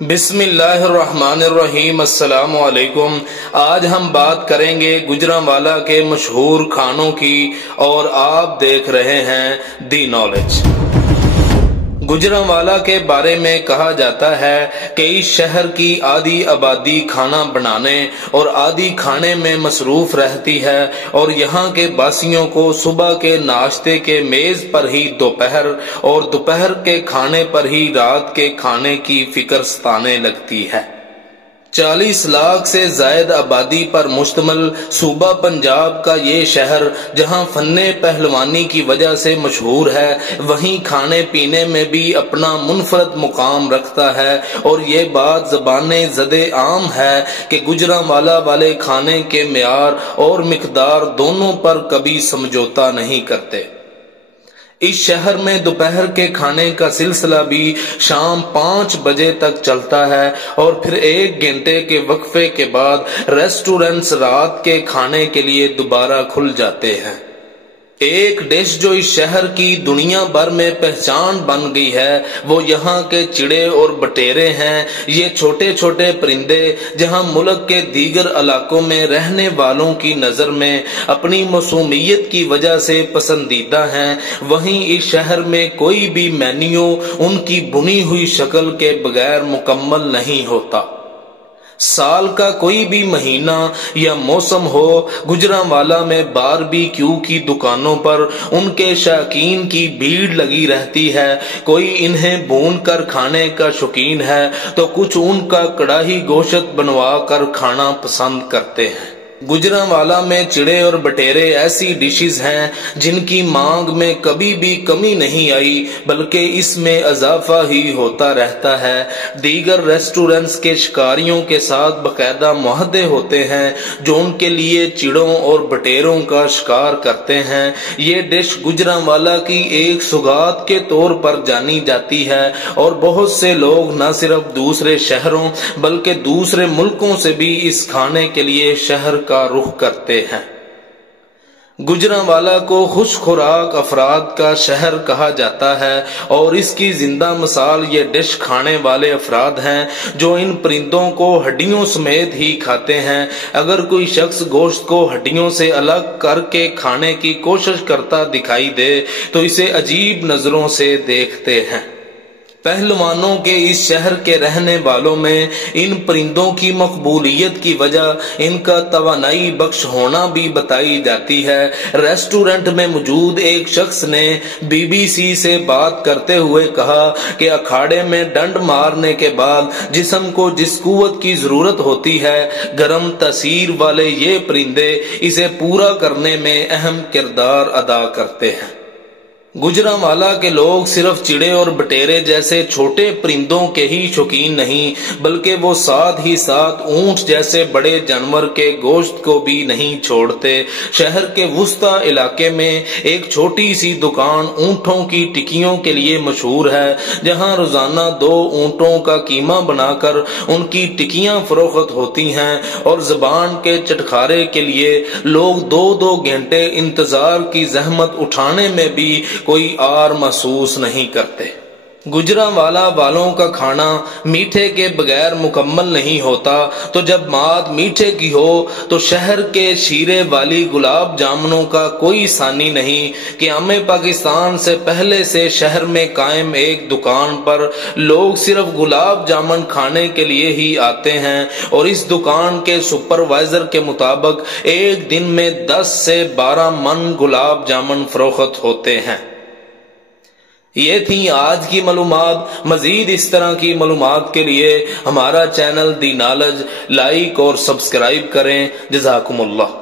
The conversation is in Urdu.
بسم اللہ الرحمن الرحیم۔ السلام علیکم۔ آج ہم بات کریں گے گجرانوالہ کے مشہور کھانوں کی، اور آپ دیکھ رہے ہیں دی نالج۔ گجرانوالہ کے بارے میں کہا جاتا ہے کہ اس شہر کی آدھی آبادی کھانا بنانے اور آدھی کھانے میں مصروف رہتی ہے، اور یہاں کے باسیوں کو صبح کے ناشتے کے میز پر ہی دوپہر اور دوپہر کے کھانے پر ہی رات کے کھانے کی فکر ستانے لگتی ہے۔ 40 لاکھ سے زائد آبادی پر مشتمل صوبہ پنجاب کا یہ شہر جہاں فن پہلوانی کی وجہ سے مشہور ہے، وہیں کھانے پینے میں بھی اپنا منفرد مقام رکھتا ہے، اور یہ بات زبان زد عام ہے کہ گجرانوالہ والے کھانے کے معیار اور مقدار دونوں پر کبھی سمجھوتا نہیں کرتے۔ اس شہر میں دوپہر کے کھانے کا سلسلہ بھی شام 5 بجے تک چلتا ہے، اور پھر 1 گھنٹے کے وقفے کے بعد ریسٹورنٹس رات کے کھانے کے لیے دوبارہ کھل جاتے ہیں۔ ایک ڈش جو اس شہر کی دنیا بھر میں پہچان بن گئی ہے وہ یہاں کے چڑے اور بٹیرے ہیں۔ یہ چھوٹے چھوٹے پرندے جہاں ملک کے دیگر علاقوں میں رہنے والوں کی نظر میں اپنی موسمیت کی وجہ سے پسندیدہ ہیں، وہیں اس شہر میں کوئی بھی مینیو ان کی بنی ہوئی شکل کے بغیر مکمل نہیں ہوتا۔ سال کا کوئی بھی مہینہ یا موسم ہو، گجرانوالہ میں باربیکیو کی دکانوں پر ان کے شائقین کی بھیڑ لگی رہتی ہے۔ کوئی انہیں بھون کر کھانے کا شوقین ہے تو کچھ ان کا کڑاہی گوشت بنوا کر کھانا پسند کرتے ہیں۔ گجرانوالہ میں چڑے اور بٹیرے ایسی ڈشز ہیں جن کی مانگ میں کبھی بھی کمی نہیں آئی، بلکہ اس میں اضافہ ہی ہوتا رہتا ہے۔ دیگر ریسٹورنٹس کے شکاریوں کے ساتھ باقاعدہ معاہدے ہوتے ہیں جو ان کے لیے چڑوں اور بٹیروں کا شکار کرتے ہیں۔ یہ ڈش گجرانوالہ کی ایک سوغات کے طور پر جانی جاتی ہے، اور بہت سے لوگ نہ صرف دوسرے شہروں بلکہ دوسرے ملکوں سے بھی اس کھانے کے لیے شہر کا رخ کرتے ہیں۔ گجرانوالہ کو خوش خوراک افراد کا شہر کہا جاتا ہے، اور اس کی زندہ مثال یہ ڈش کھانے والے افراد ہیں جو ان پرندوں کو ہڈیوں سمیت ہی کھاتے ہیں۔ اگر کوئی شخص گوشت کو ہڈیوں سے الگ کر کے کھانے کی کوشش کرتا دکھائی دے تو اسے عجیب نظروں سے دیکھتے ہیں۔ پہلوانوں کے اس شہر کے رہنے والوں میں ان پرندوں کی مقبولیت کی وجہ ان کا توانائی بخش ہونا بھی بتائی جاتی ہے۔ ریسٹورنٹ میں موجود ایک شخص نے BBC سے بات کرتے ہوئے کہا کہ اکھاڑے میں ڈنڈ مارنے کے بعد جسم کو جس قوت کی ضرورت ہوتی ہے، گرم تاثیر والے یہ پرندے اسے پورا کرنے میں اہم کردار ادا کرتے ہیں۔ گجرانوالہ کے لوگ صرف چڑے اور بٹیرے جیسے چھوٹے پرندوں کے ہی شوقین نہیں، بلکہ وہ ساتھ ہی ساتھ اونٹ جیسے بڑے جانور کے گوشت کو بھی نہیں چھوڑتے۔ شہر کے وسطی علاقے میں ایک چھوٹی سی دکان اونٹوں کی ٹکیوں کے لیے مشہور ہے، جہاں روزانہ 2 اونٹوں کا قیمہ بنا کر ان کی ٹکیاں فروخت ہوتی ہیں، اور زبان کے چٹکارے کے لیے لوگ 2 گھنٹے انتظار کی زحمت اٹھانے میں بھی کوئی آر محسوس نہیں کرتے۔ گجرانوالہ والوں کا کھانا میٹھے کے بغیر مکمل نہیں ہوتا، تو جب بات میٹھے کی ہو تو شہر کے شیرے والی گلاب جامنوں کا کوئی ثانی نہیں۔ قیام پاکستان سے پہلے سے شہر میں قائم ایک دکان پر لوگ صرف گلاب جامن کھانے کے لیے ہی آتے ہیں، اور اس دکان کے سپروائزر کے مطابق ایک دن میں 10 سے 12 من گلاب جامن فروخت ہوتے ہیں۔ یہ تھی آج کی معلومات۔ مزید اس طرح کی معلومات کے لیے ہمارا چینل دی نالج لائک اور سبسکرائب کریں۔ جزاکم اللہ۔